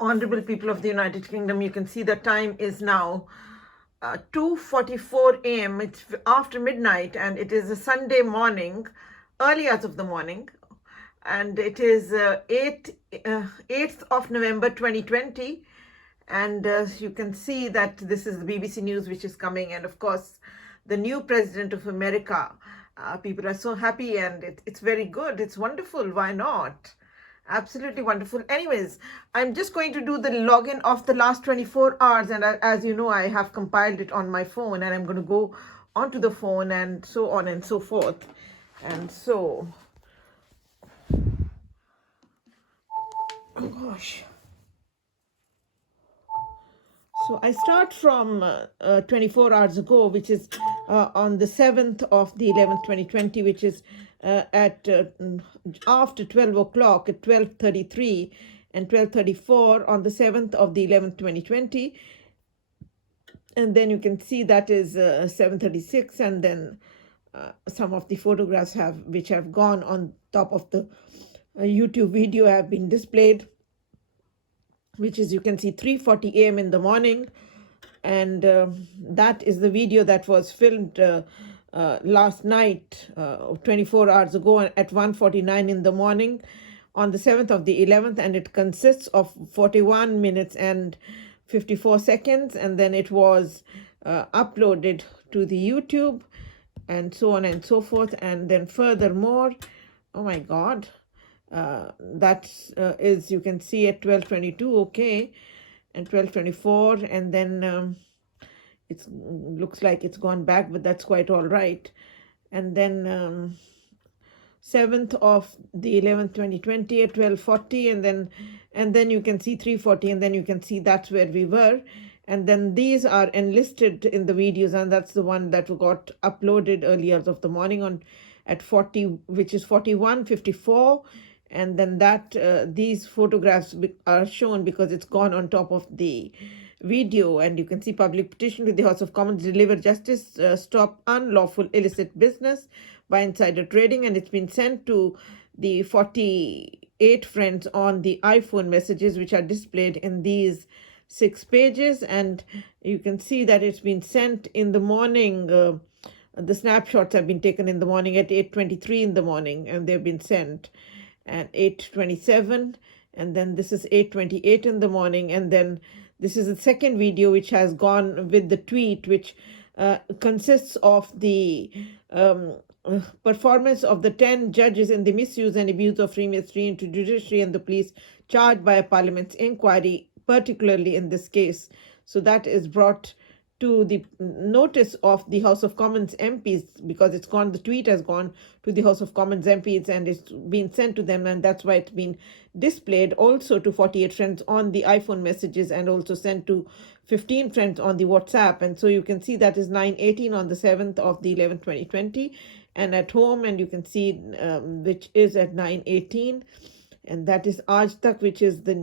Honorable people of the United Kingdom, you can see the time is now 2:44 a.m. It's after midnight, and it is a Sunday morning, early hours of the morning, and it is 8th of November 2020. And you can see that this is the BBC News which is coming, and of course, the new president of America. People are so happy, and it's very good. It's wonderful. Why not? Absolutely wonderful. Anyways, I'm just going to do the login of the last 24 hours. And as you know, I have compiled it on my phone, and I'm going to go onto the phone and so on and so forth. And so, oh gosh. So I start from 24 hours ago, which is on the 7th of the 11th, 2020, which is at after 12 o'clock at 12:33 and 12:34 on the 7th of the 11th, 2020. And then you can see that is 7:36, and then some of the photographs which have gone on top of the YouTube video have been displayed, which is, you can see, 3:40 a.m. in the morning. And that is the video that was filmed last night, 24 hours ago at 1:49 in the morning on the 7th of the 11th. And it consists of 41 minutes and 54 seconds. And then it was uploaded to the YouTube and so on and so forth. And then furthermore, oh my God, that is, you can see, at 12:22, okay, and 12:24, and then it looks like it's gone back, but that's quite all right. And then 7th of the 11th, 2020 at 12:40, and then you can see 3:40, and then you can see that's where we were. And then these are enlisted in the videos, and that's the one that got uploaded early hours of the morning on at 40, which is 41:54. And then that these photographs are shown because it's gone on top of the video. And you can see public petition to the House of Commons, deliver justice, stop unlawful illicit business by insider trading. And it's been sent to the 48 friends on the iPhone messages, which are displayed in these 6 pages. And you can see that it's been sent in the morning. The snapshots have been taken in the morning at 8:23 in the morning, and they've been sent at 8:27, and then this is 8:28 in the morning. And then this is the second video, which has gone with the tweet, which consists of the performance of the 10 judges in the misuse and abuse of freemasonry into judiciary and the police charged by a parliament's inquiry, particularly in this case. So that is brought to the notice of the House of Commons MPs, because it's gone, the tweet has gone to the House of Commons MPs and it's been sent to them, and that's why it's been displayed also to 48 friends on the iPhone messages, and also sent to 15 friends on the WhatsApp. And so you can see that is 9:18 on the 7th of the 11th, 2020, and at home, and you can see which is at 9:18. And that is Aaj Tak, which is the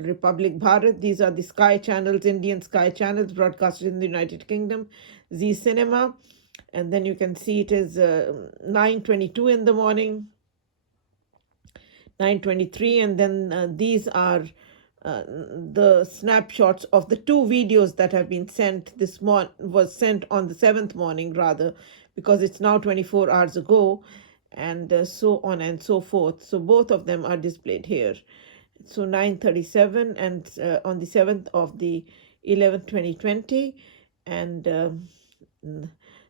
Republic Bharat. These are the Sky channels, Indian Sky channels, broadcasted in the United Kingdom, Zee Cinema. And then you can see it is 9:22 in the morning, 9:23. And then these are the snapshots of the 2 videos that have been sent this morning, was sent on the 7th morning, rather, because it's now 24 hours ago. And so on and so forth. So both of them are displayed here. So 9:37 and on the 7th of the 11th, 2020, and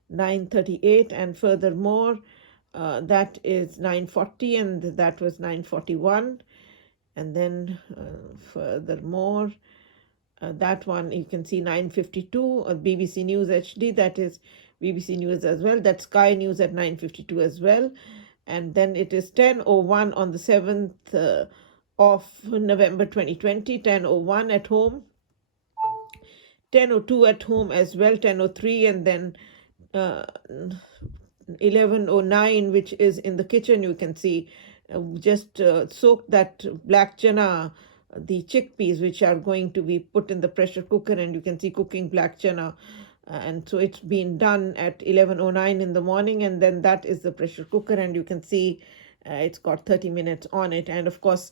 9:38, and furthermore that is 9:40, and that was 9:41. And then furthermore that one you can see 9:52 BBC News HD, that is BBC News as well. That's Sky News at 9:52 as well. And then it is 10:01 on the 7th of November 2020, 10:01 at home, 10:02 at home as well, 10:03, and then 11:09, which is in the kitchen. You can see just soak that black chana, the chickpeas, which are going to be put in the pressure cooker, and you can see cooking black chana. And so it's been done at 11:09 in the morning, and then that is the pressure cooker, and you can see it's got 30 minutes on it. And of course,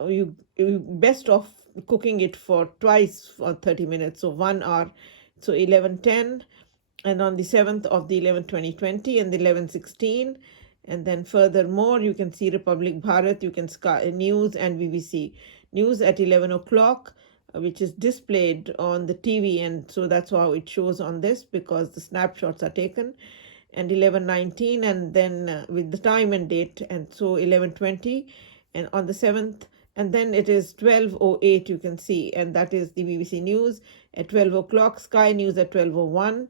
you best off cooking it for twice for 30 minutes, so 1 hour, so 11:10, and on the 7th of the 11th 2020 and the 11:16. And then furthermore, you can see Republic Bharat, you can Sky News and BBC News at 11 o'clock, which is displayed on the TV. And so that's how it shows on this, because the snapshots are taken. And 11:19, and then with the time and date, and so 11:20, and on the 7th, and then it is 12:08, you can see, and that is the BBC News at 12 o'clock, Sky News at 12:01,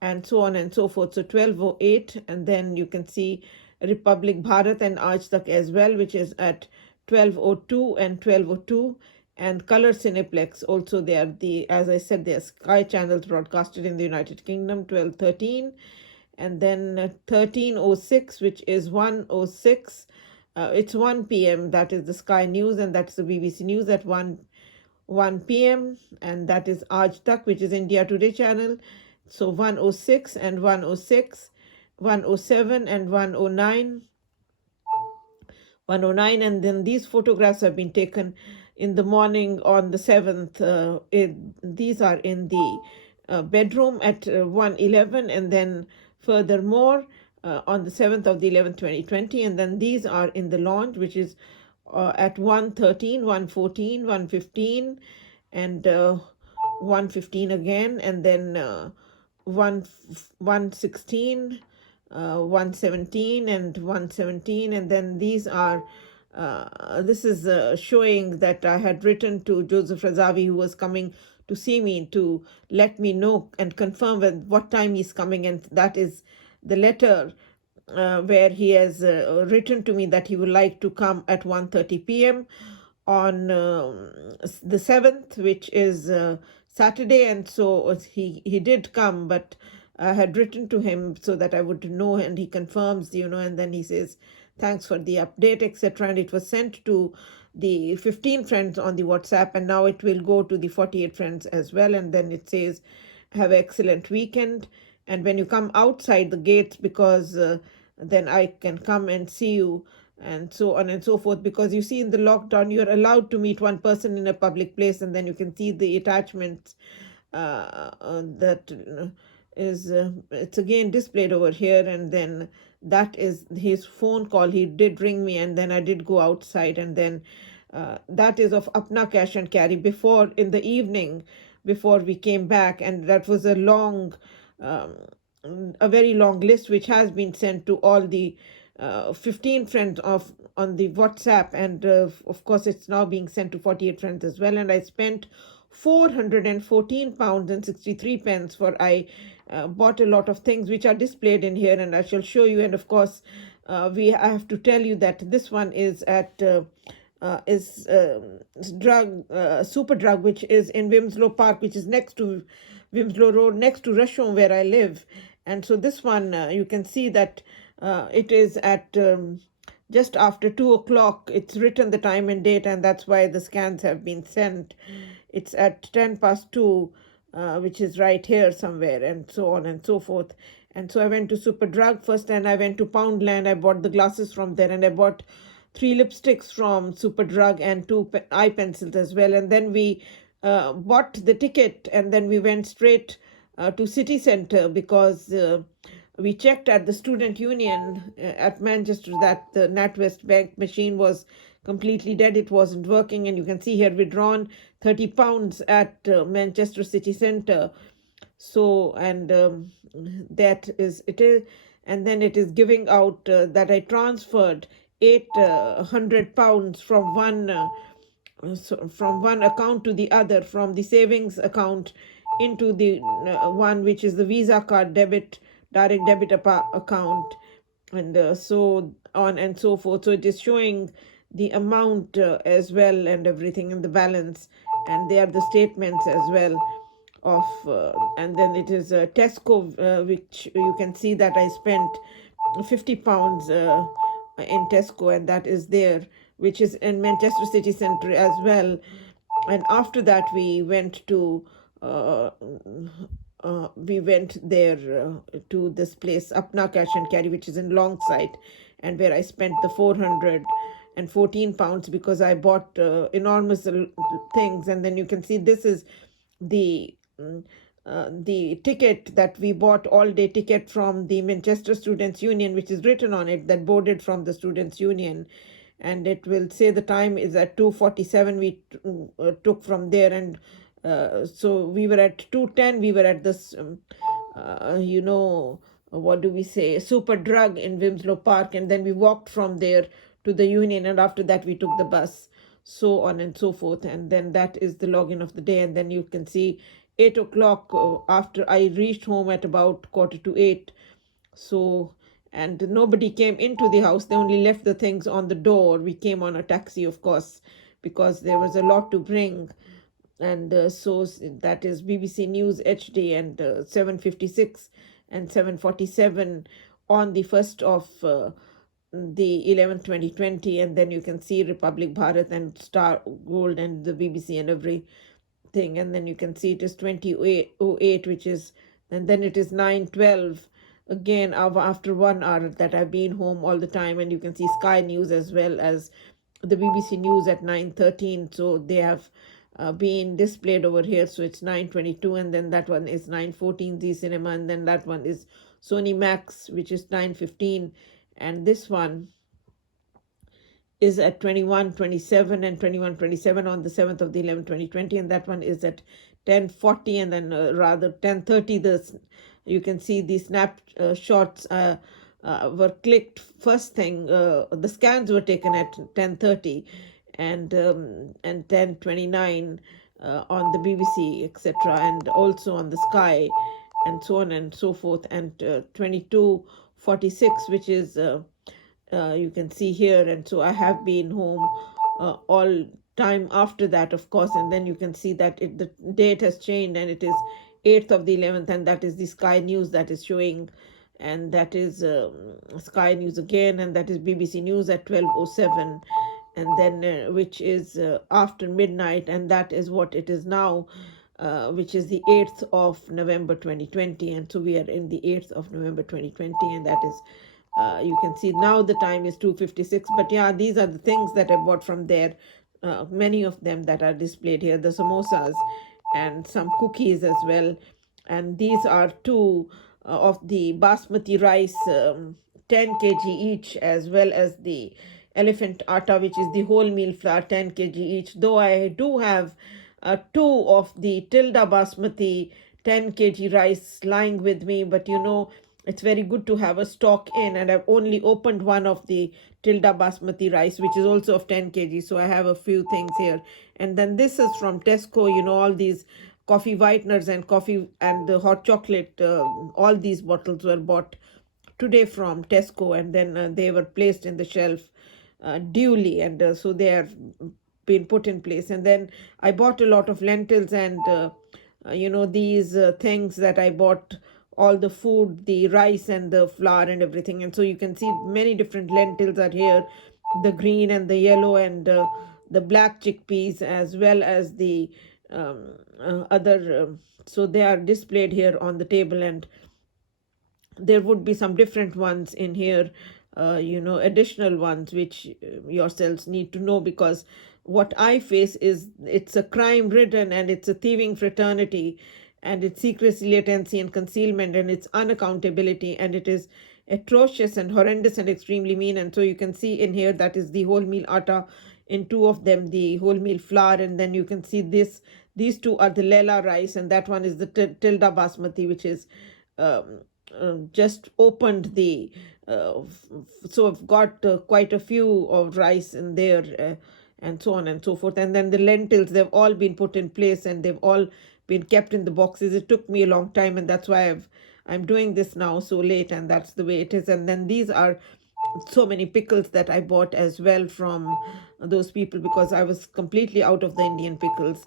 and so on and so forth. So 12:08, and then you can see Republic Bharat and Aaj Tak as well, which is at 12:02 and 12:02, and Color Cineplex also. They are as I said, they are Sky channels broadcasted in the United Kingdom, 12:13, and then 13:06, which is 1:06. It's 1 p.m. That is the Sky News, and that's the BBC News at 1 p.m. And that is Aaj Tak, which is India Today channel. So 1:06 and 1:06, 1:07 and 1:09. 1:09, and then these photographs have been taken in the morning on the 7th. These are in the bedroom at 1:11, and then furthermore on the 7th of the 11th 2020, and then these are in the lounge, which is at 1:13, 1:14, 1:15, and 1:15 again, and then 1:16, 1:17 and 1:17, and then these are this is showing that I had written to Joseph Razavi, who was coming to see me, to let me know and confirm what time he's coming, and that is the letter where he has written to me that he would like to come at 1:30 p.m. on the 7th, which is Saturday. And so he did come, but I had written to him so that I would know, and he confirms, and then he says, thanks for the update, etc. And it was sent to the 15 friends on the WhatsApp, and now it will go to the 48 friends as well. And then it says, have an excellent weekend. And when you come outside the gates, because then I can come and see you, and so on and so forth. Because you see, in the lockdown, you're allowed to meet one person in a public place, and then you can see the attachments that is it's again displayed over here. And then that is his phone call. He did ring me, and then I did go outside, and then that is of Apna Cash and Carry before, in the evening, before we came back. And that was a very long list, which has been sent to all the 15 friends on the WhatsApp, and of course it's now being sent to 48 friends as well. And I spent £414 and 63 pence, for I bought a lot of things which are displayed in here, and I shall show you. And of course I have to tell you that this one is at Super Drug, which is in Wimslow Park, which is next to Wimslow Road, next to Rushhome, where I live. And so this one, you can see that it is at just after 2 o'clock. It's written the time and date, and that's why the scans have been sent. It's at 2:10, which is right here somewhere, and so on and so forth. And so I went to Super Drug first, and I went to Poundland. I bought the glasses from there, and I bought 3 lipsticks from Super Drug and 2 eye pencils as well. And then we bought the ticket, and then we went straight to City Centre, because we checked at the Student Union at Manchester that the NatWest Bank machine was completely dead. It wasn't working, and you can see here withdrawn £30 at Manchester City Centre. So, and that is it is, and then it is giving out that I transferred £800 from one account to the other, from the savings account into the one which is the Visa card direct debit account, and so on and so forth. So it is showing the amount as well, and everything in the balance, and they are the statements as well of and then it is Tesco, which you can see that I spent £50 in Tesco, and that is there, which is in Manchester City Centre as well. And after that we went to there to this place, Apna Cash and Carry, which is in Longside, and where I spent the 400 and 14 pounds because I bought enormous things. And then you can see this is the the ticket that we bought, all-day ticket from the Manchester Students' Union, which is written on it, that boarded from the Students' Union. And it will say the time is at 2:47. We took from there, and so we were at 2:10. We were at this, what do we say, Super Drug in Winslow Park, and then we walked from there to the Union, and after that we took the bus, so on and so forth. And then that is the login of the day. And then you can see 8 o'clock, after I reached home at about 7:45. So, and nobody came into the house. They only left the things on the door. We came on a taxi, of course, because there was a lot to bring. And so that is BBC News HD, and 7:56 and 7:47 on the 1st of the 11th 2020. And then you can see Republic Bharat and Star Gold and the BBC and everything. And then you can see it is 20:08, which is, and then it is 9:12 again after 1 hour that I've been home all the time. And you can see Sky News as well as the BBC News at 9:13. So they have being displayed over here. So it's 9:22, and then that one is 9:14 Z Cinema, and then that one is Sony Max, which is 9:15, and this one is at 21:27 and 21:27 on the 7th of the 11th 2020, and that one is at 10:40, and then rather 10:30. You can see the snapshots were clicked first thing. The scans were taken at 10:30 and 10:29 on the BBC, etc., and also on the Sky, and so on and so forth, and 22:46, which is you can see here. And so I have been home all time after that, of course. And then you can see that the date has changed, and it is 8th of the 11th, and that is the Sky News that is showing, and that is Sky News again, and that is BBC News at 12:07, and then which is after midnight, and that is what it is now, which is the 8th of November 2020. And so we are in the 8th of November 2020, and that is you can see now the time is 2:56. But yeah, these are the things that I bought from there, many of them that are displayed here, the samosas and some cookies as well. And these are two of the basmati rice, 10 kg each, as well as the elephant atta, which is the wholemeal flour, 10 kg each. Though I do have two of the Tilda basmati 10 kg rice lying with me, but it's very good to have a stock in, and I've only opened one of the Tilda basmati rice, which is also of 10 kg. So I have a few things here. And then this is from Tesco, all these coffee whiteners and coffee and the hot chocolate, all these bottles were bought today from Tesco, and then they were placed in the shelf duly, and so they have been put in place. And then I bought a lot of lentils, and these things that I bought, all the food, the rice and the flour and everything. And so you can see many different lentils are here, the green and the yellow and the black chickpeas, as well as the other. So they are displayed here on the table, and there would be some different ones in here, additional ones which yourselves need to know, because what I face is it's a crime ridden, and it's a thieving fraternity, and it's secrecy, latency, and concealment, and it's unaccountability, and it is atrocious and horrendous and extremely mean. And so you can see in here that is the wholemeal atta, in two of them the wholemeal flour, and then you can see these two are the Lela rice, and that one is the Tilda basmati, which is just opened the so I've got quite a few of rice in there, and so on and so forth. And then the lentils, they've all been put in place, and they've all been kept in the boxes. It took me a long time, and that's why I'm doing this now so late, and that's the way it is. And then these are so many pickles that I bought as well from those people, because I was completely out of the Indian pickles.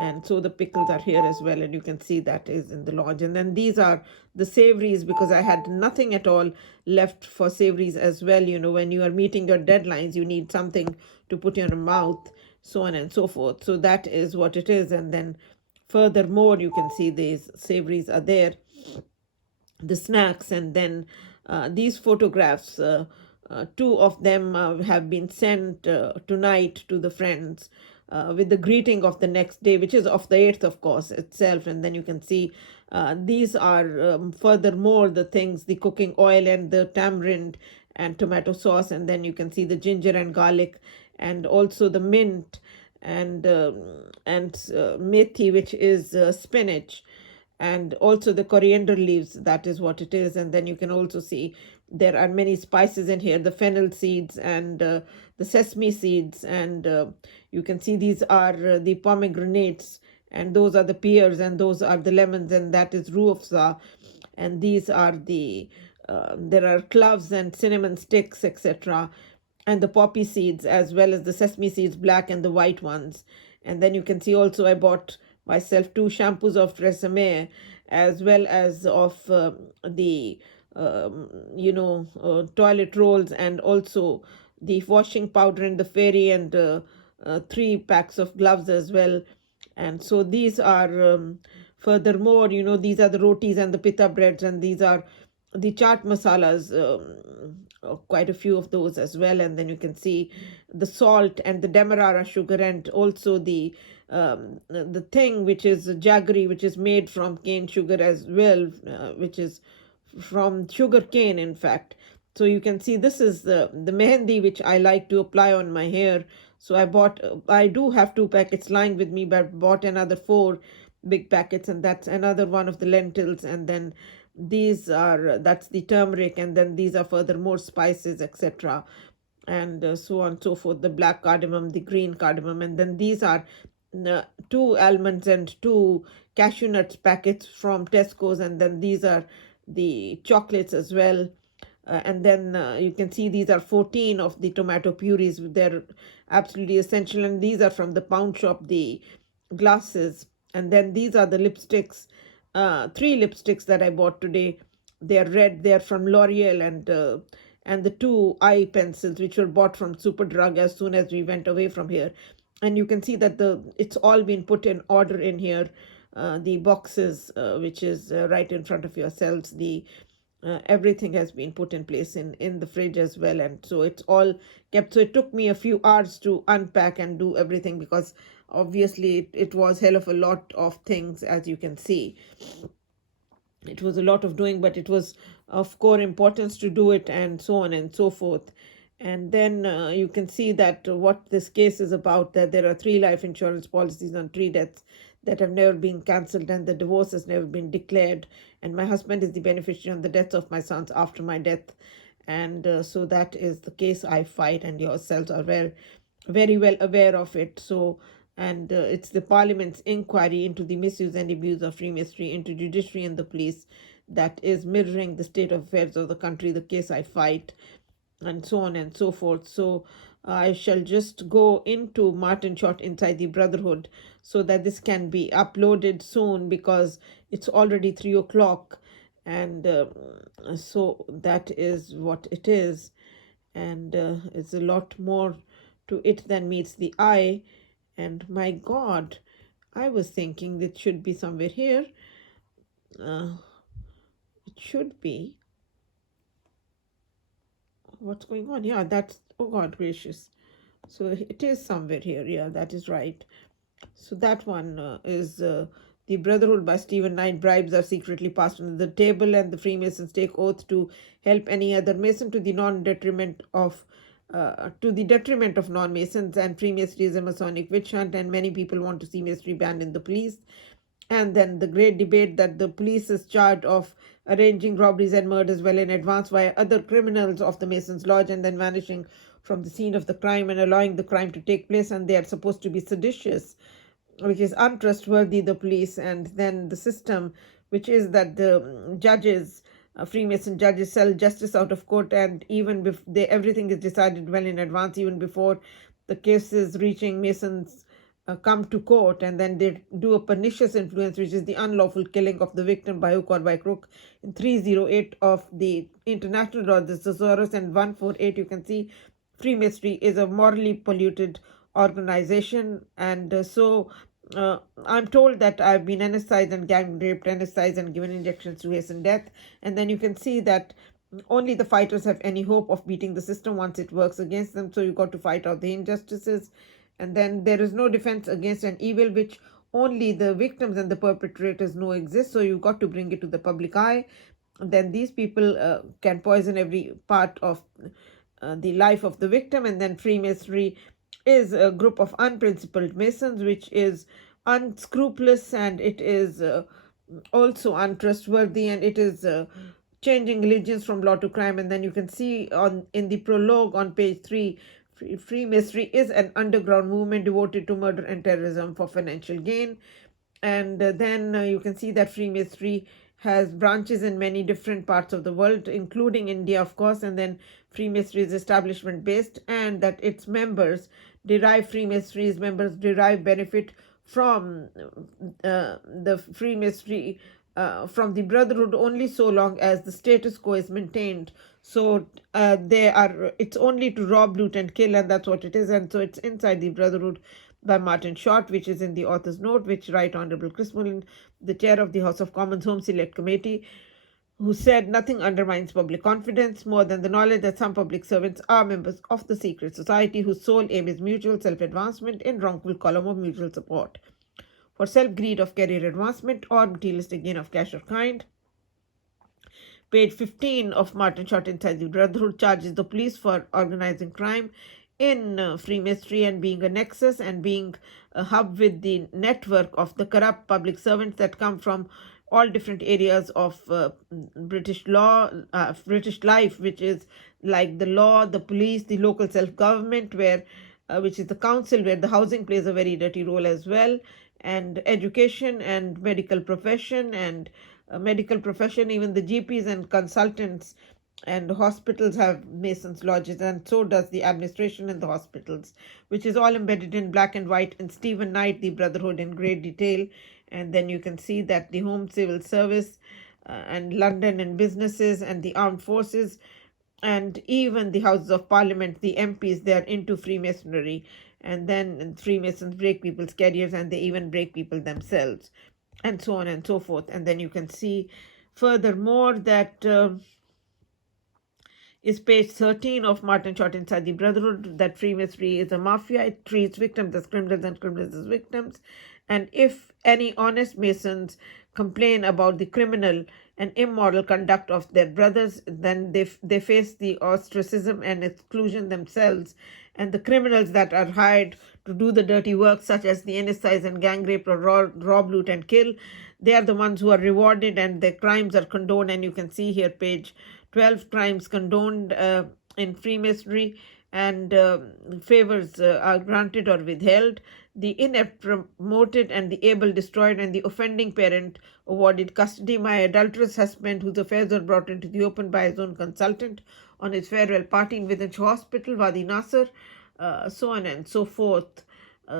And so the pickles are here as well, and you can see that is in the lodge. And then these are the savories, because I had nothing at all left for savories as well. When you are meeting your deadlines, you need something to put in your mouth, so on and so forth. So that is what it is. And then furthermore, you can see these savories are there, the snacks, and then these photographs two of them have been sent tonight to the friends with the greeting of the next day, which is of the 8th, of course, itself. And then you can see these are furthermore the things, the cooking oil and the tamarind and tomato sauce. And then you can see the ginger and garlic and also the mint and methi, which is spinach, and also the coriander leaves. That is what it is. And then you can also see there are many spices in here, the fennel seeds and the sesame seeds, and you can see these are the pomegranates, and those are the pears, and those are the lemons, and that is ruafza, and these are the there are cloves and cinnamon sticks, etc., and the poppy seeds, as well as the sesame seeds, black and the white ones. And then you can see also I bought myself 2 shampoos of Tresemme, as well as of the toilet rolls, and also the washing powder and the fairy, and 3 packs of gloves as well. And so these are furthermore, these are the rotis and the pita breads, and these are the chaat masalas, quite a few of those as well. And then you can see the salt and the demerara sugar, and also the thing which is jaggery, which is made from cane sugar as well, which is from sugar cane, in fact. So you can see this is the mehendi which I like to apply on my hair. So I do have 2 packets lying with me, but bought another 4 big packets, and that's another one of the lentils. And then that's the turmeric, and then these are further more spices, etc., and so on and so forth, the black cardamom, the green cardamom. And then these are 2 almonds and 2 cashew nuts packets from Tesco's, and then these are the chocolates as well. And then you can see these are 14 of the tomato purees. They're absolutely essential. And these are from the pound shop, the glasses. And then these are the lipsticks, 3 lipsticks that I bought today. They're red. They're from L'Oreal, and the 2 eye pencils, which were bought from Superdrug as soon as we went away from here. And you can see that it's all been put in order in here. The boxes, which is right in front of yourselves, the everything has been put in place in the fridge as well, and so it's all kept. So it took me a few hours to unpack and do everything, because obviously it was hell of a lot of things, as you can see. It was a lot of doing, but it was of core importance to do it, and so on and so forth. And then you can see that what this case is about, that there are 3 life insurance policies on 3 deaths that have never been cancelled, and the divorce has never been declared. And my husband is the beneficiary on the deaths of my sons after my death. And so that is the case I fight, and yourselves are very well aware of it. So, and it's the Parliament's inquiry into the misuse and abuse of Freemasonry into judiciary and the police that is mirroring the state of affairs of the country, the case I fight, and so on and so forth. So I shall just go into Martin Short Inside the Brotherhood, so that this can be uploaded soon, because it's already 3 o'clock. And so that is what it is. And it's a lot more to it than meets the eye. And my God, I was thinking it should be somewhere here. It should be. What's going on? Yeah, that's, oh God gracious. So it is somewhere here. Yeah, that is right. So that one is The Brotherhood by Stephen Knight. Bribes are secretly passed under the table, and the Freemasons take oath to help any other Mason to the detriment of non-Masons, and Freemasonry is a Masonic witch hunt, and many people want to see Masonry banned in the police. And then the great debate that the police is charged of arranging robberies and murders well in advance via other criminals of the Masons' Lodge, and then vanishing from the scene of the crime and allowing the crime to take place, and they are supposed to be seditious, which is untrustworthy, the police. And then the system, which is that the judges, Freemason judges, sell justice out of court, and even everything is decided well in advance, even before the cases reaching Masons come to court, and then they do a pernicious influence, which is the unlawful killing of the victim by hook or by crook. In 308 of the International Law, the Thesaurus, and 148, you can see Freemasonry is a morally polluted organization. And so I'm told that I've been anesthetized and gang raped, anesthetized and given injections to hasten death. And then you can see that only the fighters have any hope of beating the system once it works against them. So you got to fight out the injustices. And then there is no defense against an evil which only the victims and the perpetrators know exists. So you got to bring it to the public eye. And then these people can poison every part of the life of the victim. And then Freemasonry is a group of unprincipled Masons, which is unscrupulous, and it is also untrustworthy, and it is changing allegiance from law to crime. And then you can see on in the prologue on page 3, Freemasonry is an underground movement devoted to murder and terrorism for financial gain. And then you can see that Freemasonry has branches in many different parts of the world, including India, of course. And then Freemasonry is establishment based, and that its members Freemasonry's members derive benefit from the Freemasonry, from the Brotherhood, only so long as the status quo is maintained. So it's only to rob, loot, and kill, and that's what it is. And so it's inside the Brotherhood by Martin Short, which is in the author's note, which Right Honorable Chris Mullen, the chair of the House of Commons Home Select Committee, who said nothing undermines public confidence more than the knowledge that some public servants are members of the secret society whose sole aim is mutual self-advancement in wrongful column of mutual support for self-greed of career advancement or materialistic gain of cash or kind. Page 15 of Martin Short Inside the Brotherhood charges the police for organizing crime in Freemasonry and being a nexus and being a hub with the network of the corrupt public servants that come from all different areas of British law, British life, which is like the law, the police, the local self-government, where which is the council, where the housing plays a very dirty role as well, and education and medical profession even the GPs and consultants and hospitals have Masons lodges, and so does the administration in the hospitals, which is all embedded in black and white in Stephen Knight, the Brotherhood, in great detail. And then you can see that the Home Civil Service and London and businesses and the armed forces and even the Houses of Parliament, the MPs, they are into Freemasonry. And then Freemasons break people's careers, and they even break people themselves, and so on and so forth. And then you can see furthermore that is page 13 of Martin Short Inside the Brotherhood, that Freemasonry is a mafia. It treats victims as criminals and criminals as victims. And if any honest Masons complain about the criminal and immoral conduct of their brothers, then they face the ostracism and exclusion themselves. And the criminals that are hired to do the dirty work, such as the NSIs and gang rape or rob, loot, and kill, they are the ones who are rewarded, and their crimes are condoned. And you can see here page 12, crimes condoned in Freemasonry, and favors are granted or withheld. The inept promoted, and the able destroyed, and the offending parent awarded custody. My adulterous husband, whose affairs were brought into the open by his own consultant on his farewell party in Village Hospital, Wadi Nasser, so on and so forth.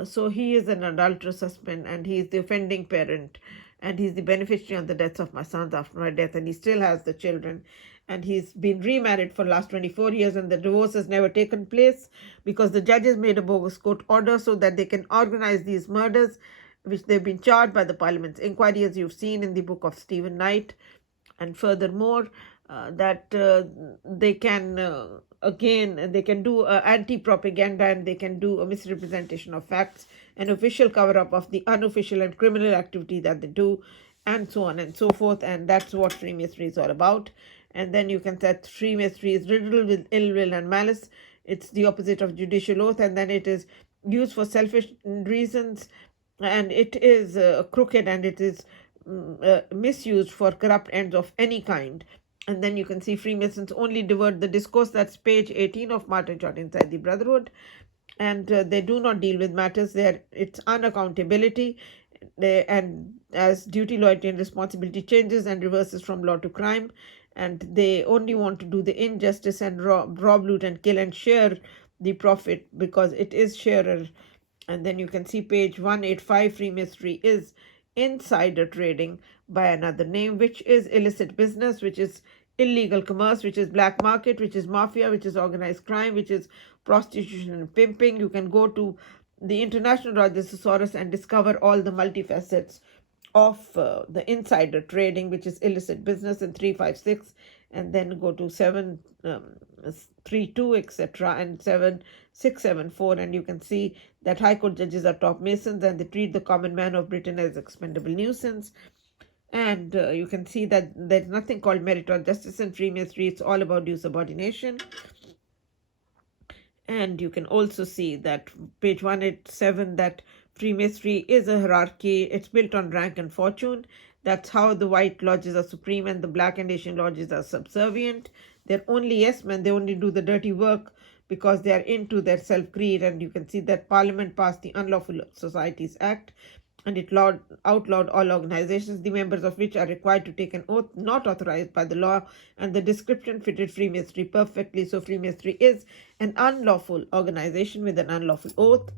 So he is an adulterous husband, and he is the offending parent, and he's the beneficiary on the deaths of my sons after my death, and he still has the children. And he's been remarried for the last 24 years, and the divorce has never taken place because the judges made a bogus court order so that they can organize these murders, which they've been charged by the Parliament's inquiry, as you've seen in the book of Stephen Knight. And furthermore, that they can they can do anti-propaganda, and they can do a misrepresentation of facts, an official cover-up of the unofficial and criminal activity that they do, and so on and so forth. And that's what Freemasonry is all about. And then you can say Freemasonry is riddled with ill will and malice. It's the opposite of judicial oath, and then it is used for selfish reasons, and it is crooked, and it is misused for corrupt ends of any kind. And then you can see Freemasons only divert the discourse. That's page 18 of Martin Short Inside the Brotherhood. And they do not deal with matters there. It's unaccountability. And as duty, loyalty, and responsibility changes and reverses from law to crime, and they only want to do the injustice and rob, loot, and kill, and share the profit because it is sharer. And then you can see page 185, Freemasonry is insider trading by another name, which is illicit business, which is illegal commerce, which is black market, which is mafia, which is organized crime, which is prostitution and pimping. You can go to the International Rogers Thesaurus and discover all the multifacets of the insider trading, which is illicit business, in 356, and then go to 732, etc., and 7674, and you can see that High Court judges are top masons and they treat the common man of Britain as expendable nuisance. And you can see that there's nothing called merit or justice in Freemasonry. It's all about due subordination. And you can also see that page 187 that Freemasonry is a hierarchy. It's built on rank and fortune. That's how the white lodges are supreme and the black and Asian lodges are subservient. They're only yes men. They only do the dirty work because they are into their self-greed. And you can see that Parliament passed the Unlawful Societies Act, and it outlawed all organizations, the members of which are required to take an oath not authorized by the law, and the description fitted Freemasonry perfectly. So Freemasonry is an unlawful organization with an unlawful oath.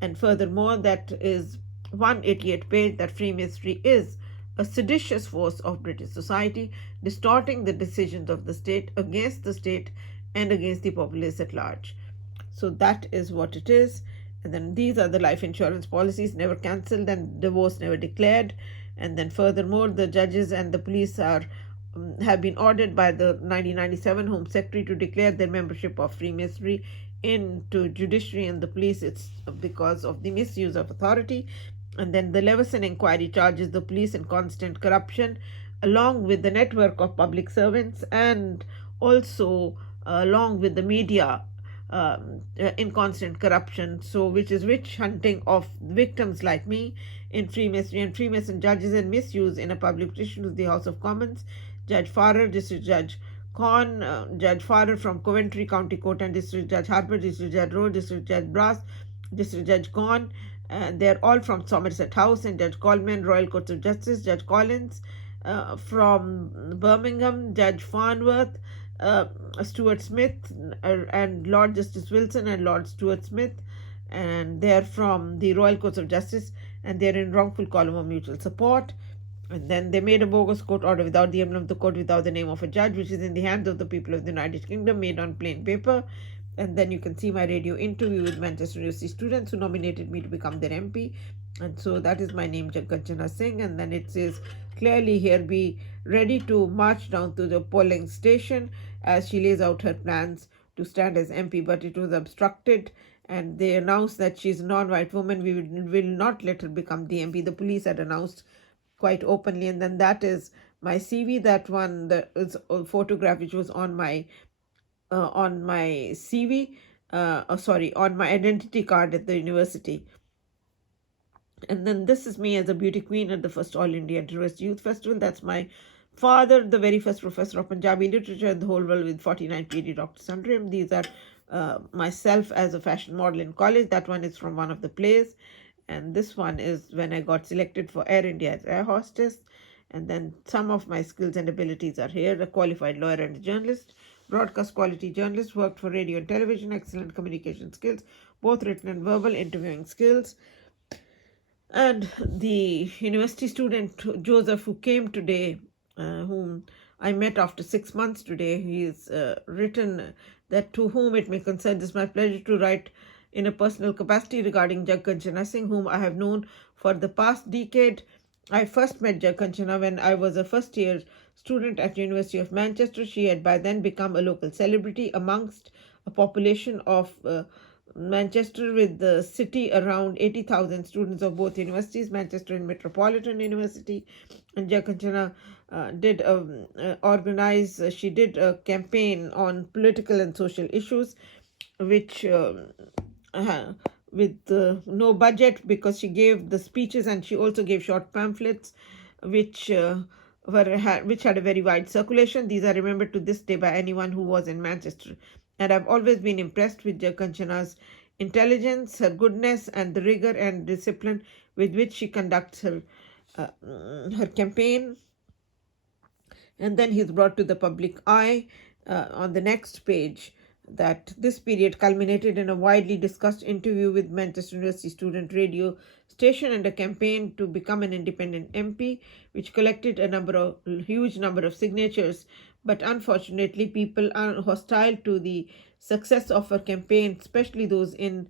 And furthermore, that is 188 page, that Freemasonry is a seditious force of British society, distorting the decisions of the state against the state and against the populace at large. So that is what it is. And then these are the life insurance policies, never cancelled and divorce never declared. And then furthermore, the judges and the police are have been ordered by the 1997 Home Secretary to declare their membership of Freemasonry into judiciary and the police. It's because of the misuse of authority. And then the Leveson inquiry charges the police in constant corruption, along with the network of public servants, and also along with the media in constant corruption. So which is witch hunting of victims like me in Freemasonry, and Freemason judges and misuse in a public petition to the House of Commons. Judge Farrer, District Judge Con, Judge Farrer from Coventry County Court, and District Judge Harper, District Judge Rowe, District Judge Brass, District Judge Con, and they're all from Somerset House, and Judge Coleman, Royal Court of Justice, Judge Collins from Birmingham, Judge Farnworth, Stuart Smith, and Lord Justice Wilson and Lord Stuart Smith, and they're from the Royal Courts of Justice, and they're in wrongful column of mutual support. And then they made a bogus court order without the emblem of the court, without the name of a judge, which is in the hands of the people of the United Kingdom, made on plain paper. And then you can see my radio interview with Manchester University students who nominated me to become their MP. And so that is my name, Jagkanchana Singh. And then it says clearly here, be ready to march down to the polling station as she lays out her plans to stand as MP. But it was obstructed, and they announced that she's a non-white woman. We will not let her become the MP. The police had announced quite openly. And then that is my CV. That one, that is a photograph which was on my CV, on my identity card at the university. And then this is me as a beauty queen at the first All India Interest Youth Festival. That's my father, the very first professor of Punjabi literature in the whole world with 49 PhD doctors under him. These are myself as a fashion model in college. That one is from one of the plays. And this one is when I got selected for Air India as air hostess. And then some of my skills and abilities are here: a qualified lawyer and a journalist, broadcast quality journalist, worked for radio and television, excellent communication skills, both written and verbal, interviewing skills. And the university student Joseph, who came today, whom I met after 6 months today, he's written that to whom it may concern, it is my pleasure to write in a personal capacity regarding Jagkanchana Singh, whom I have known for the past decade. I first met Jagkanchana when I was a first-year student at University of Manchester. She had by then become a local celebrity amongst a population of Manchester, with the city around 80,000 students of both universities, Manchester and Metropolitan University. And Jagkanchana she did a campaign on political and social issues, which with no budget, because she gave the speeches and she also gave short pamphlets, which had a very wide circulation. These are remembered to this day by anyone who was in Manchester. And I've always been impressed with Jagkanchana's intelligence, her goodness, and the rigor and discipline with which she conducts her campaign. And then he's brought to the public eye on the next page that this period culminated in a widely discussed interview with Manchester University student radio station and a campaign to become an independent MP, which collected a huge number of signatures. But unfortunately, people are hostile to the success of her campaign, especially those in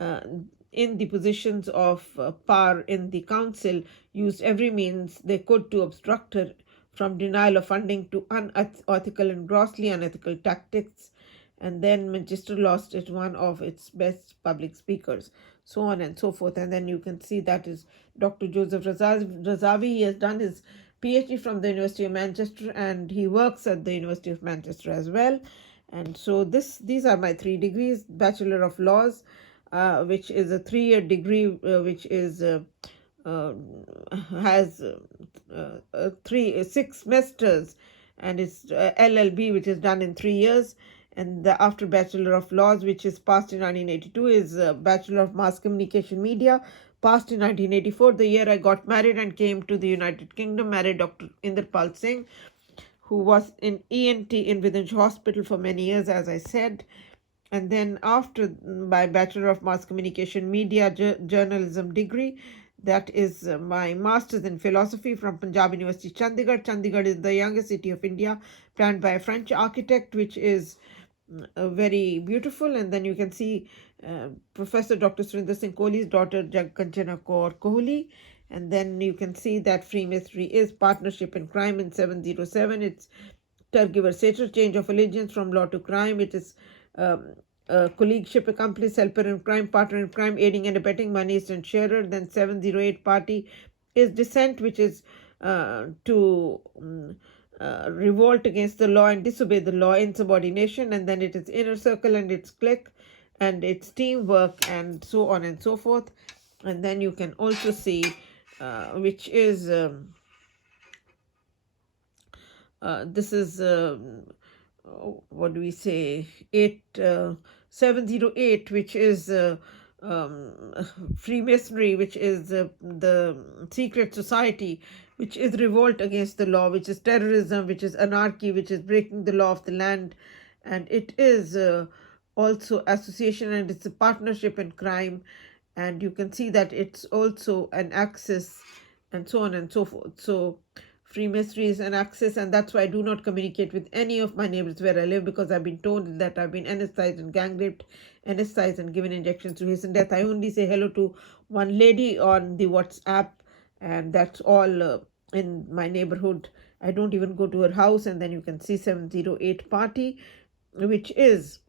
the positions of power in the council, used every means they could to obstruct her from denial of funding to unethical and grossly unethical tactics. And then Manchester lost it one of its best public speakers, so on and so forth. And then you can see that is Dr. Joseph Razavi. He has done his PhD from the University of Manchester, and he works at the University of Manchester as well. And so these are my 3 degrees: Bachelor of Laws, which is a 3-year degree, which is uh, has 6 semesters, and it's LLB, which is done in 3 years. And the after Bachelor of Laws, which is passed in 1982, is Bachelor of Mass Communication Media, passed in 1984, the year I got married and came to the United Kingdom, married Dr. Inderpal Singh, who was in ENT in Within Hospital for many years, as I said. And then after my Bachelor of Mass Communication Media Journalism degree, that is my Master's in Philosophy from Punjab University, Chandigarh. Chandigarh is the youngest city of India, planned by a French architect, which is very beautiful. And then you can see Professor Dr. Surinder Singh Kohli's daughter, Jagkanchana Kaur Kohli. And then you can see that Freemasonry is partnership in crime in 707. It's Tergiver Satyr, change of allegiance from law to crime. It is colleagueship, accomplice, helper in crime, partner in crime, aiding and abetting, moneyist and sharer. Then 708 party is dissent, which is to revolt against the law and disobey the law, insubordination. And then it is inner circle and its clique and its teamwork, and so on and so forth. And then you can also see which is this is what do we say, 708, which is Freemasonry, which is the secret society, which is revolt against the law, which is terrorism, which is anarchy, which is breaking the law of the land. And it is also association, and it's a partnership in crime. And you can see that it's also an axis, and so on and so forth. So Freemasonry is an axis, and that's why I do not communicate with any of my neighbors where I live, because I've been told that I've been anesthetized and gang raped, anesthetized and given injections to hasten death. I only say hello to one lady on the WhatsApp, and that's all in my neighborhood. I don't even go to her house. And then you can see 708 party, which is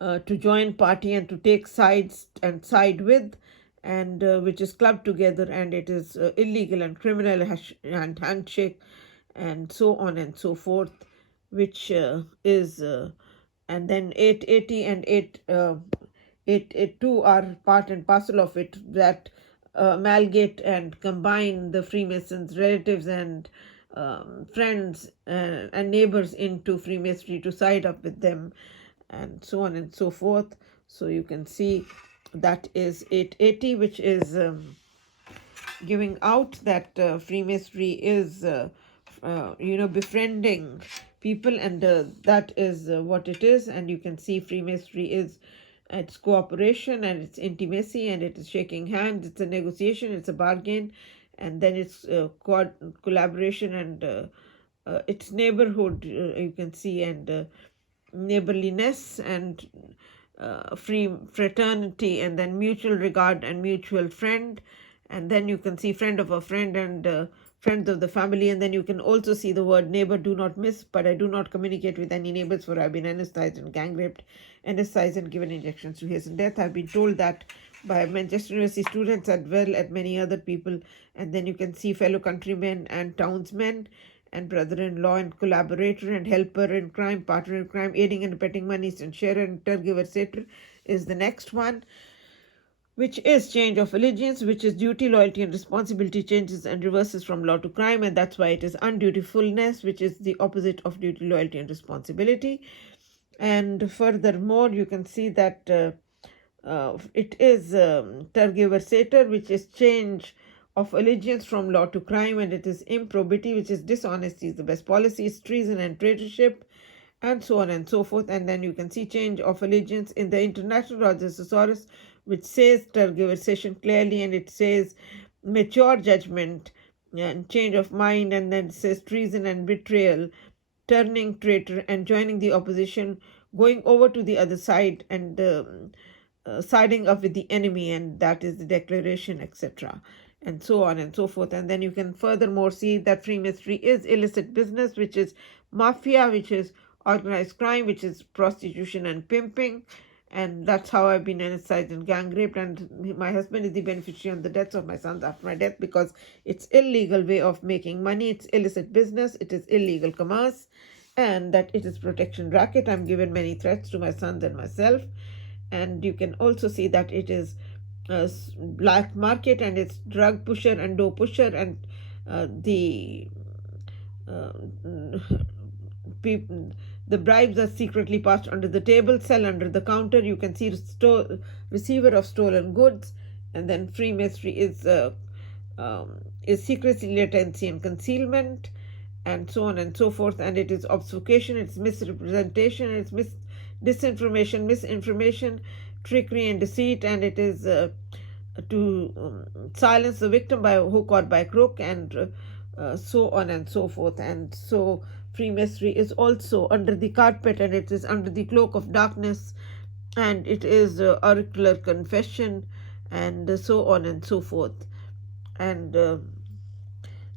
to join party and to take sides and side with, and which is clubbed together, and it is illegal and criminal and handshake, and so on and so forth, which is and then 880 and 882 are part and parcel of it, that amalgate and combine the Freemasons, relatives and friends and neighbors into Freemasonry to side up with them, and so on and so forth. So you can see that is 880, which is giving out that Freemasonry is befriending people, and that is what it is. And you can see Freemasonry is it's cooperation, and it's intimacy, and it is shaking hands, it's a negotiation, it's a bargain, and then it's collaboration, and it's neighborhood, you can see, and neighborliness, and free fraternity, and then mutual regard and mutual friend. And then you can see friend of a friend, and friends of the family. And then you can also see the word neighbor, do not miss. But I do not communicate with any neighbors, for I've been anesthetized and gang raped, anesthetized and given injections to hasten death. I've been told that by Manchester University students as well as many other people. And then you can see fellow countrymen and townsmen, and brother-in-law and collaborator and helper in crime, partner in crime, aiding and abetting, moneyist and sharer, and Tergiver Satyr is the next one, which is change of allegiance, which is duty, loyalty, and responsibility, changes and reverses from law to crime, and that's why it is undutifulness, which is the opposite of duty, loyalty, and responsibility. And furthermore, you can see that it is Tergiver Satyr, which is change of allegiance from law to crime, and it is improbity, which is dishonesty is the best policy, is treason and traitorship, and so on and so forth. And then you can see change of allegiance in the International Rogers Thesaurus, which says tergiversation clearly, and it says mature judgment and change of mind, and then it says treason and betrayal, turning traitor and joining the opposition, going over to the other side, and siding up with the enemy, and that is the declaration, etc. and so on and so forth. And then you can furthermore see that Freemasonry is illicit business, which is mafia, which is organized crime, which is prostitution and pimping. And that's how I've been initiated and gang raped. And my husband is the beneficiary on the deaths of my sons after my death, because it's illegal way of making money. It's illicit business. It is illegal commerce, and that it is protection racket. I'm given many threats to my sons and myself. And you can also see that it is black market, and it's drug pusher and dough pusher, and the uh, people, the bribes are secretly passed under the table, sell under the counter. You can see receiver of stolen goods. And then Freemasonry is secrecy, latency, and concealment, and so on and so forth. And it is obfuscation, it's misrepresentation, it's disinformation, misinformation, trickery, and deceit. And it is to silence the victim by hook or by crook, and so on and so forth. And so Freemasonry is also under the carpet, and it is under the cloak of darkness, and it is auricular confession, and so on and so forth. And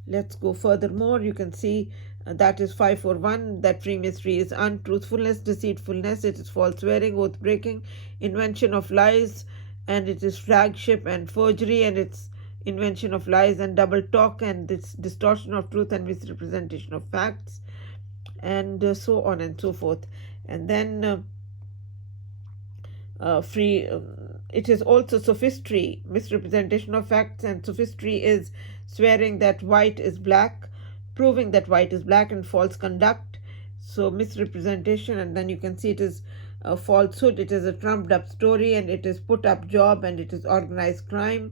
let's go furthermore. You can see that is 541, that Freemasonry is untruthfulness, deceitfulness, it is false swearing, oath breaking, invention of lies, and it is flagship and forgery, and it's invention of lies and double talk, and it's distortion of truth and misrepresentation of facts, and so on and so forth. And then it is also sophistry, misrepresentation of facts. And sophistry is swearing that white is black, proving that white is black, and false conduct. So misrepresentation. And then you can see it is a falsehood, it is a trumped up story, and it is put up job, and it is organized crime,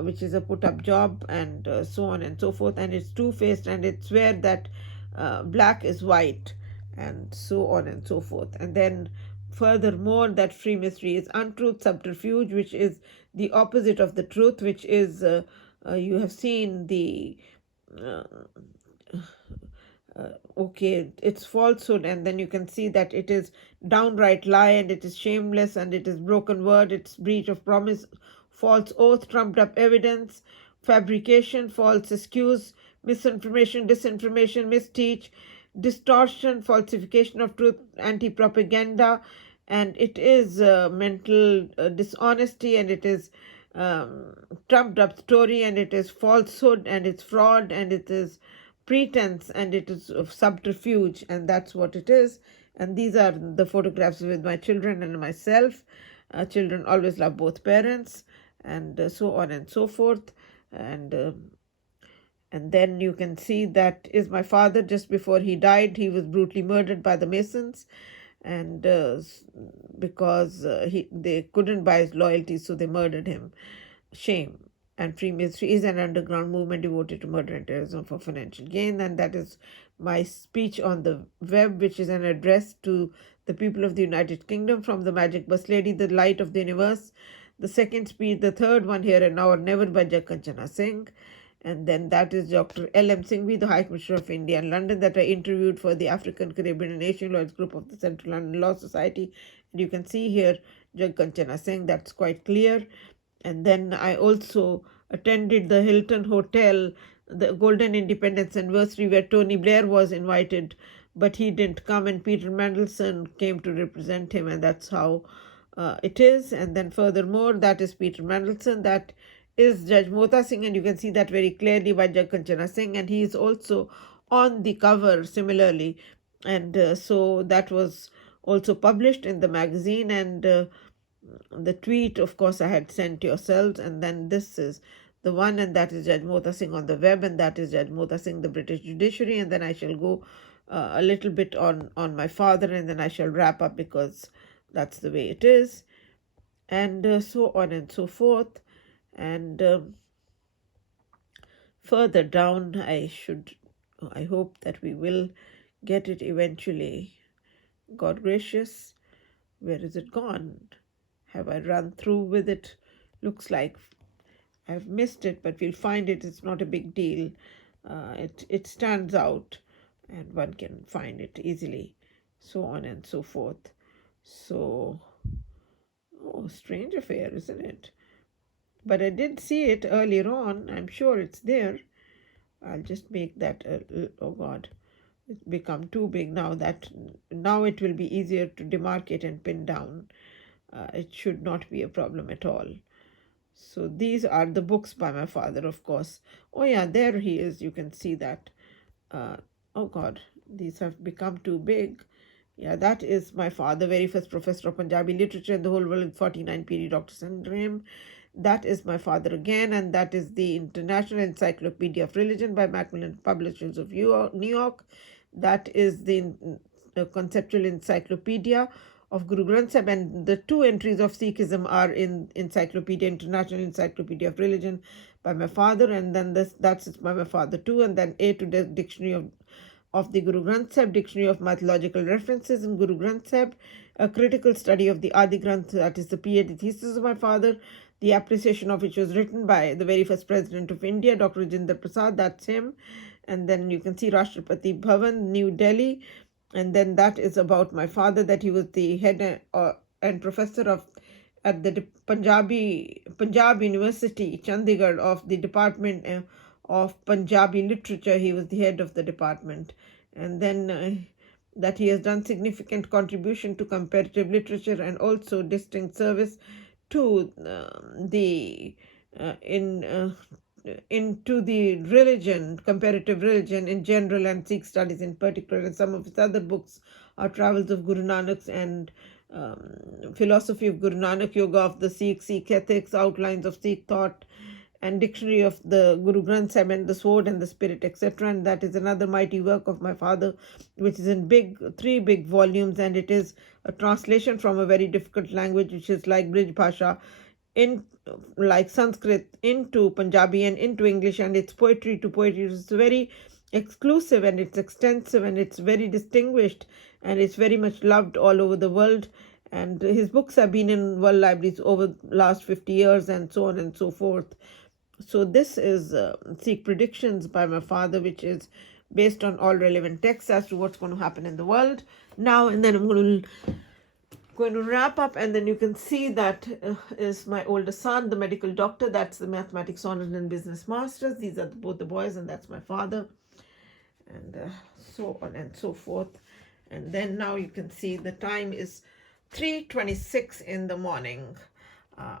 which is a put up job, and so on and so forth. And it's two-faced, and it swear that black is white, and so on and so forth. And then furthermore, that Freemasonry is untruth, subterfuge, which is the opposite of the truth, which is you have seen the uh, okay, it's falsehood. And then you can see that it is downright lie, and it is shameless, and it is broken word, it's breach of promise, false oath, trumped up evidence, fabrication, false excuse, misinformation, disinformation, misteach, distortion, falsification of truth, anti-propaganda. And it is mental dishonesty, and it is trumped up story, and it is falsehood, and it's fraud, and it is pretense, and it is of subterfuge. And that's what it is. And these are the photographs with my children and myself. Children always love both parents, and so on and so forth. And then you can see that is my father. Just before he died, he was brutally murdered by the Masons, and because they couldn't buy his loyalty, so they murdered him. Shame. And Freemasonry is an underground movement devoted to murder and terrorism for financial gain. And that is my speech on the web, which is an address to the people of the United Kingdom from the Magic Bus Lady, the Light of the Universe. The second speech, the third one, Here and Now or Never, by Kanchana Singh. And then that is Dr. L.M. Singhvi, the High Commissioner of India in London, that I interviewed for the African, Caribbean and Asian Lawyers Group of the Central London Law Society. And you can see here Kanchana Singh, that's quite clear. And then I also attended the Hilton Hotel, the Golden Independence Anniversary, where Tony Blair was invited, but he didn't come, and Peter Mandelson came to represent him, and that's how it is. And then furthermore, that is Peter Mandelson, that is Judge Mota Singh, and you can see that very clearly by Judge Kanchana Singh, and he is also on the cover similarly. And so that was also published in the magazine, and the tweet, of course, I had sent yourselves. And then this is the one, and that is Judge Mota Singh on the web, and that is Judge Mota Singh, the British judiciary. And then I shall go a little bit on my father, and then I shall wrap up, because that's the way it is, and so on and so forth. And further down, I hope that we will get it eventually. God gracious, where is it gone? Have I run through with it? Looks like I've missed it, but we'll find it. It's not a big deal. It stands out, and one can find it easily, so on and so forth. So, strange affair, isn't it? but I did see it earlier on. I'm sure it's there. I'll just make that, oh God, it's become too big now. Now it will be easier to demarcate and pin down. It should not be a problem at all. So these are the books by my father, of course. Oh yeah, there he is. You can see that. Oh God, these have become too big. Yeah, that is my father, very first professor of Punjabi literature in the whole world in 49 period, Dr. Sandrim. That is my father again, and that is the International Encyclopedia of Religion by Macmillan Publishers of New York. That is the Conceptual Encyclopedia of Guru Granth Sahib, and the two entries of Sikhism are in Encyclopedia, International Encyclopedia of Religion by my father, and then that's by my father too, and then A to the Dictionary of the Guru Granth Sahib, Dictionary of Mythological References in Guru Granth Sahib, a critical study of the Adi Granth, that is the PhD thesis of my father, the appreciation of which was written by the very first president of India, Dr. Rajendra Prasad, that's him. And then you can see Rashtrapati Bhavan, New Delhi. And then that is about my father, that he was the head and professor at the Punjab University, Chandigarh, of the Department of Punjabi Literature. He was the head of the department. And then that he has done significant contribution to comparative literature and also distinct service to into the religion, comparative religion in general, and Sikh studies in particular. And some of his other books are Travels of Guru Nanak and Philosophy of Guru Nanak, Yoga of the Sikh, Sikh Ethics, Outlines of Sikh Thought, and Dictionary of the Guru Granth Sahib and the Sword and the Spirit, etc. And that is another mighty work of my father, which is in three big volumes, and it is a translation from a very difficult language, which is like Brij Bhasha, like Sanskrit into Punjabi and into English, and it's poetry to poetry. It's very exclusive and it's extensive and it's very distinguished and it's very much loved all over the world. And his books have been in world libraries over the last 50 years and so on and so forth. So this is Sikh Predictions by my father, which is based on all relevant texts as to what's going to happen in the world now. And then I'm going to wrap up, and then you can see that is my oldest son, the medical doctor. That's the mathematics honors and business masters. These are both the boys, and that's my father, and so on and so forth. And then now you can see the time is 3:26 in the morning,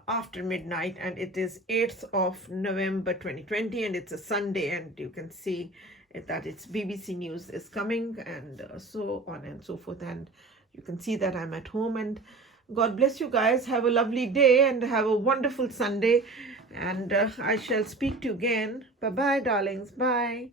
after midnight, and it is 8th of November 2020, and it's a Sunday, and you can see that it's BBC News is coming, and so on and so forth. And you can see that I'm at home, and God bless you guys. Have a lovely day and have a wonderful Sunday, and I shall speak to you again. Bye-bye, darlings. Bye.